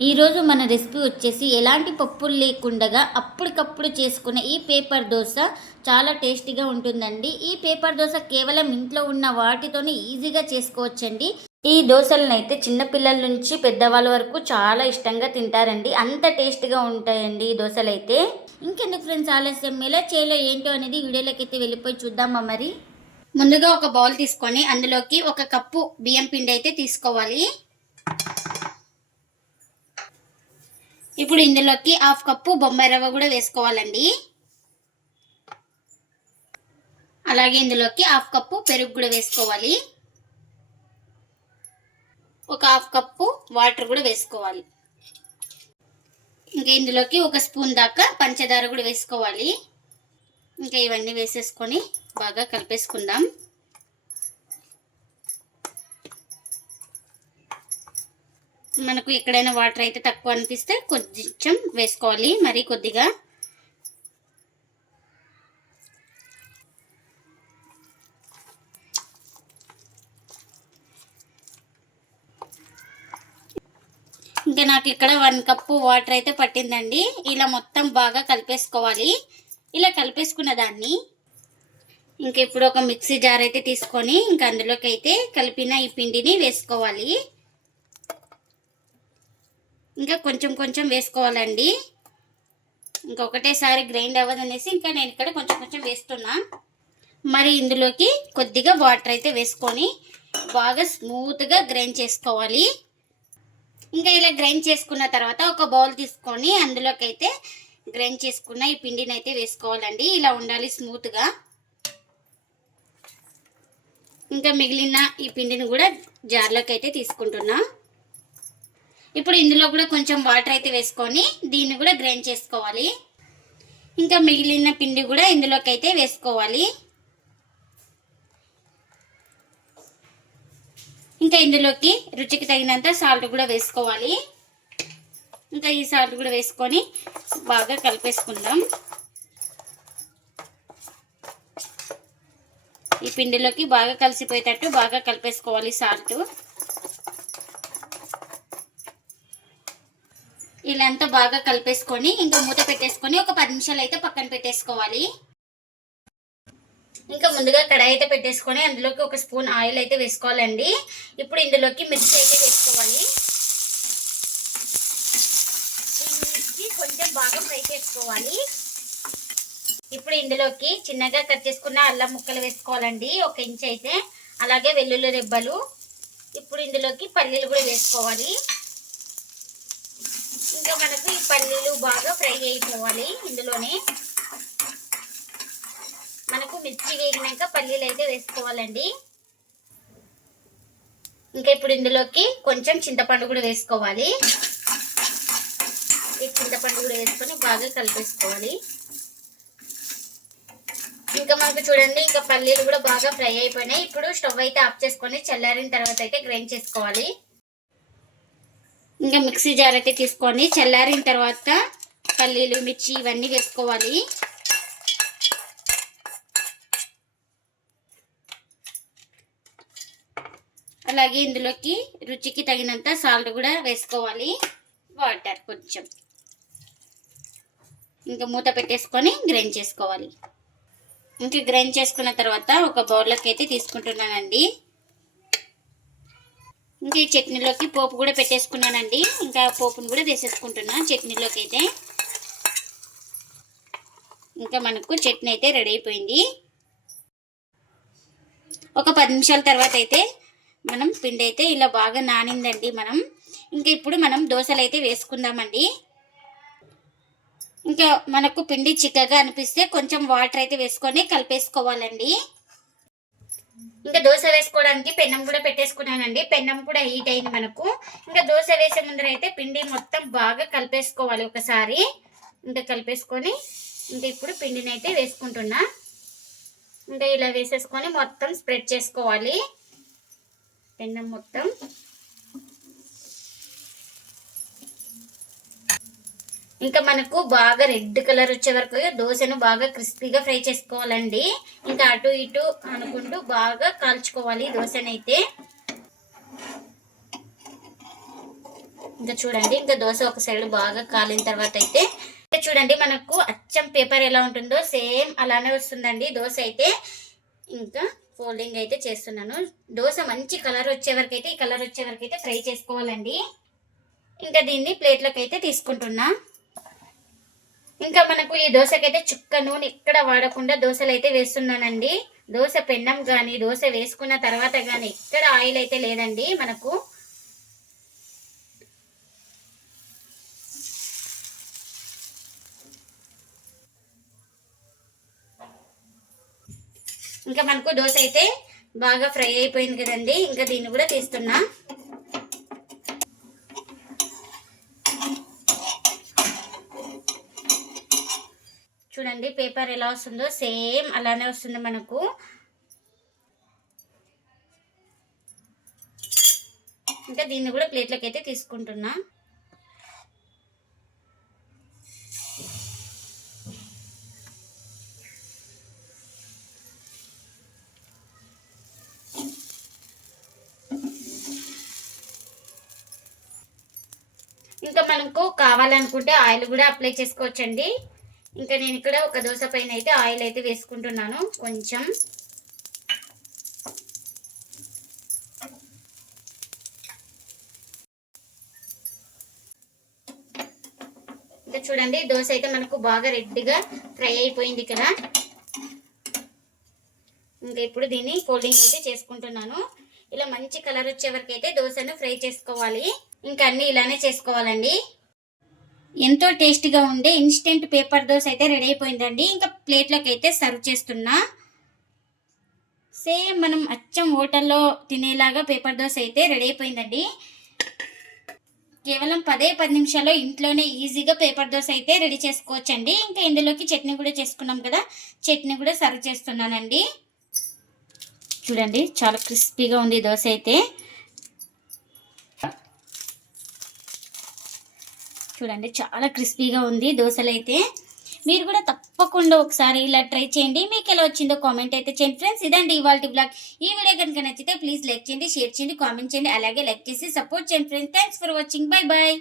ఈరోజు మన రెసిపీ వచ్చేసి ఎలాంటి పప్పులు లేకుండా అప్పటికప్పుడు చేసుకునే ఈ పేపర్ దోశ చాలా టేస్టీగా ఉంటుందండి. ఈ పేపర్ దోశ కేవలం ఇంట్లో ఉన్న వాటితోనే ఈజీగా చేసుకోవచ్చండి. ఈ దోశలను అయితే చిన్నపిల్లల నుంచి పెద్దవాళ్ళ వరకు చాలా ఇష్టంగా తింటారండి. అంత టేస్టీగా ఉంటాయండి ఈ దోశలు అయితే ఇంకెందుకు ఫ్రెండ్స్ ఆలస్యం? ఎలా చేయాలో ఏంటో అనేది వీడియోలోకి అయితే వెళ్ళిపోయి చూద్దామా మరి? ముందుగా ఒక బౌల్ తీసుకొని అందులోకి ఒక కప్పు బియ్యం పిండి అయితే తీసుకోవాలి. ఇప్పుడు ఇందులోకి హాఫ్ కప్పు బొంబాయి రవ్వ కూడా వేసుకోవాలండి. అలాగే ఇందులోకి హాఫ్ కప్పు పెరుగు కూడా వేసుకోవాలి. ఒక హాఫ్ కప్పు వాటర్ కూడా వేసుకోవాలి. ఇంకా ఇందులోకి ఒక స్పూన్ దాకా పంచదార కూడా వేసుకోవాలి. ఇంకా ఇవన్నీ వేసేసుకొని బాగా కలిపేసుకుందాం. మనకు ఎక్కడైనా వాటర్ అయితే తక్కువ అనిపిస్తే కొంచెం వేసుకోవాలి. మరి కొద్దిగా ఇంకా నాకు ఇక్కడ వన్ కప్పు వాటర్ అయితే పట్టిందండి. ఇలా మొత్తం బాగా కలిపేసుకోవాలి. ఇలా కలిపేసుకున్న దాన్ని ఇంక ఇప్పుడు ఒక మిక్సీ జార్ అయితే తీసుకొని ఇంకా అందులోకి అయితే కలిపిన ఈ పిండిని వేసుకోవాలి. ఇంకా కొంచెం కొంచెం వేసుకోవాలండి. ఇంకా ఒకటేసారి గ్రైండ్ అవ్వదనేసి ఇంకా నేను ఇక్కడ కొంచెం కొంచెం వేస్తున్నా. మరి ఇందులోకి కొద్దిగా వాటర్ అయితే వేసుకొని బాగా స్మూత్గా గ్రైండ్ చేసుకోవాలి. ఇంకా ఇలా గ్రైండ్ చేసుకున్న తర్వాత ఒక బౌల్ తీసుకొని అందులోకి అయితే గ్రైండ్ చేసుకున్న ఈ పిండిని అయితే వేసుకోవాలండి. ఇలా ఉండాలి స్మూత్గా. ఇంకా మిగిలిన ఈ పిండిని కూడా జార్లోకి అయితే తీసుకుంటున్నా. ఇప్పుడు ఇందులో కూడా కొంచెం వాటర్ అయితే వేసుకొని దీన్ని కూడా గ్రైండ్ చేసుకోవాలి. ఇంకా మిగిలిన పిండి కూడా ఇందులోకి అయితే వేసుకోవాలి. ఇంకా ఇందులోకి రుచికి తగినంత సాల్ట్ కూడా వేసుకోవాలి. ఇంకా ఈ సాల్ట్ కూడా వేసుకొని బాగా కలిపేసుకుందాం. ఈ పిండిలోకి బాగా కలిసిపోయేటట్టు బాగా కలిపేసుకోవాలి సాల్ట్. ఇలా అంతా బాగా కలిపేసుకొని ఇంకా మూత పెట్టేసుకొని ఒక పది నిమిషాలు అయితే పక్కన పెట్టేసుకోవాలి. ఇంకా ముందుగా కడాయి అయితే పెట్టేసుకొని అందులోకి ఒక స్పూన్ ఆయిల్ అయితే వేసుకోవాలండి. ఇప్పుడు ఇందులోకి మిర్చి అయితే వేసుకోవాలి. మిర్చి కొంచెం బాగా ఫ్రై చేసుకోవాలి. ఇప్పుడు ఇందులోకి చిన్నగా కట్ చేసుకున్న అల్లం ముక్కలు వేసుకోవాలండి. ఒక ఇంచ్ అయితే. అలాగే వెల్లుల్లి రెబ్బలు. ఇప్పుడు ఇందులోకి పల్లీలు కూడా వేసుకోవాలి. ఇంకా మనకు ఈ పల్లీలు బాగా ఫ్రై అయిపోవాలి ఇందులోనే. మనకు మిర్చి వేగినాక పల్లీలు అయితే వేసుకోవాలండి. ఇంకా ఇప్పుడు ఇందులోకి కొంచెం చింతపండు కూడా వేసుకోవాలి. ఈ చింతపండు కూడా వేసుకొని బాగా కలిపేసుకోవాలి. ఇంకా మనకు చూడండి ఇంకా పల్లీలు కూడా బాగా ఫ్రై అయిపోయినాయి. ఇప్పుడు స్టవ్ అయితే ఆఫ్ చేసుకొని చల్లారిన తర్వాత అయితే గ్రైండ్ చేసుకోవాలి. ఇంకా మిక్సీ జార్ అయితే తీసుకొని చల్లారిన తర్వాత పల్లీలు మిర్చి ఇవన్నీ వేసుకోవాలి. అలాగే ఇందులోకి రుచికి తగినంత సాల్ట్ కూడా వేసుకోవాలి. వాటర్ కొంచెం. ఇంకా మూత పెట్టేసుకొని గ్రైండ్ చేసుకోవాలి. ఇంకా గ్రైండ్ చేసుకున్న తర్వాత ఒక బౌల్లోకి అయితే తీసుకుంటున్నానండి. ఇంకా ఈ చట్నీలోకి పోపు కూడా పెట్టేసుకున్నానండి. ఇంకా పోపును కూడా వేసేసుకుంటున్నా చట్నీలోకి అయితే. ఇంకా మనకు చట్నీ అయితే రెడీ అయిపోయింది. ఒక పది నిమిషాల తర్వాత అయితే మనం పిండి అయితే ఇలా బాగా నానిందండి మనం. ఇంకా ఇప్పుడు మనం దోశలు అయితే వేసుకుందామండి. ఇంకా మనకు పిండి చిక్కగా అనిపిస్తే కొంచెం వాటర్ అయితే వేసుకొని కలిపేసుకోవాలండి. ఇంకా దోశ వేసుకోవడానికి పెన్నం కూడా పెట్టేసుకున్నానండి. పెన్నం కూడా హీట్ అయింది మనకు. ఇంకా దోశ వేసే ముందర అయితే పిండి మొత్తం బాగా కలిపేసుకోవాలి ఒకసారి. ఇంకా కలిపేసుకొని ఇంకా ఇప్పుడు పిండిని అయితే వేసుకుంటున్నా. ఇంకా ఇలా వేసేసుకొని మొత్తం స్ప్రెడ్ చేసుకోవాలి. పెన్నం మొత్తం. ఇంకా మనకు బాగా రెడ్ కలర్ వచ్చే వరకు దోశను బాగా క్రిస్పీగా ఫ్రై చేసుకోవాలండి. ఇంకా అటు ఇటు అనుకుంటూ బాగా కాల్చుకోవాలి దోశనైతే. ఇంకా చూడండి ఇంకా దోశ ఒక సైడ్ బాగా కాలిన తర్వాత అయితే ఇంకా చూడండి మనకు అచ్చం పేపర్ ఎలా ఉంటుందో సేమ్ అలానే వస్తుందండి దోశ అయితే. ఇంకా ఫోల్డింగ్ అయితే చేస్తున్నాను. దోశ మంచి కలర్ వచ్చే వరకు అయితే ఈ కలర్ వచ్చే వరకు అయితే ఫ్రై చేసుకోవాలండి. ఇంకా దీన్ని ప్లేట్లోకి అయితే తీసుకుంటున్నా. ఇంకా మనకు ఈ దోశకైతే చుక్క నూనె ఎక్కడ వాడకుండా దోశలు అయితే వేస్తున్నానండి. దోశ పెన్నం కానీ దోశ వేసుకున్న తర్వాత కానీ ఎక్కడ ఆయిల్ అయితే లేదండి మనకు. ఇంకా మనకు దోశ అయితే బాగా ఫ్రై అయిపోయింది కదండి. ఇంకా దీన్ని కూడా తీస్తున్నా. చూడండి పేపర్ ఎలా వస్తుందో. సేమ్ అలానే వస్తుంది మనకు. ఇంకా దీన్ని కూడా ప్లేట్లోకి అయితే తీసుకుంటున్నా. ఇంకా మనకు కావాలనుకుంటే ఆయిల్ కూడా అప్లై చేసుకోవచ్చండి. ఇంకా నేను ఇక్కడ ఒక దోశ పైన అయితే ఆయిల్ అయితే వేసుకుంటున్నాను. కొంచెం. ఇంకా చూడండి దోశ అయితే మనకు బాగా రెడ్గా ఫ్రై అయిపోయింది కదా ఇంకా ఇప్పుడు దీన్ని ఫోల్డింగ్ అయితే చేసుకుంటున్నాను. ఇలా మంచి కలర్ వచ్చే వరకు అయితే దోశను ఫ్రై చేసుకోవాలి. ఇంకా అన్నీ ఇలానే చేసుకోవాలండి. ఎంతో టేస్టీగా ఉండే ఇన్స్టెంట్ పేపర్ దోశ అయితే రెడీ అయిపోయిందండి. ఇంకా ప్లేట్లోకి అయితే సర్వ్ చేస్తున్నా. సేమ్ మనం అచ్చం హోటల్లో తినేలాగా పేపర్ దోశ అయితే రెడీ అయిపోయిందండి. కేవలం పదే పది నిమిషాల్లో ఇంట్లోనే ఈజీగా పేపర్ దోశ అయితే రెడీ చేసుకోవచ్చండి. ఇంకా ఇందులోకి చట్నీ కూడా చేసుకున్నాం కదా చట్నీ కూడా సర్వ్ చేస్తున్నానండి. చూడండి చాలా క్రిస్పీగా ఉంది దోశ అయితే. చూడండి చాలా క్రిస్పీగా ఉంది దోశలు అయితే మీరు కూడా తప్పకుండా ఒకసారి ఇలా ట్రై చేయండి. మీకు ఎలా వచ్చిందో కామెంట్ అయితే చేయండి. ఫ్రెండ్స్ ఇదండి ఇవాళ బ్లాగ్ ఈ వీడియో కనుక నచ్చితే ప్లీజ్ లైక్ చేయండి షేర్ చేయండి కామెంట్ చేయండి అలాగే లైక్ చేసి సపోర్ట్ చేయండి. Friends thanks for watching bye bye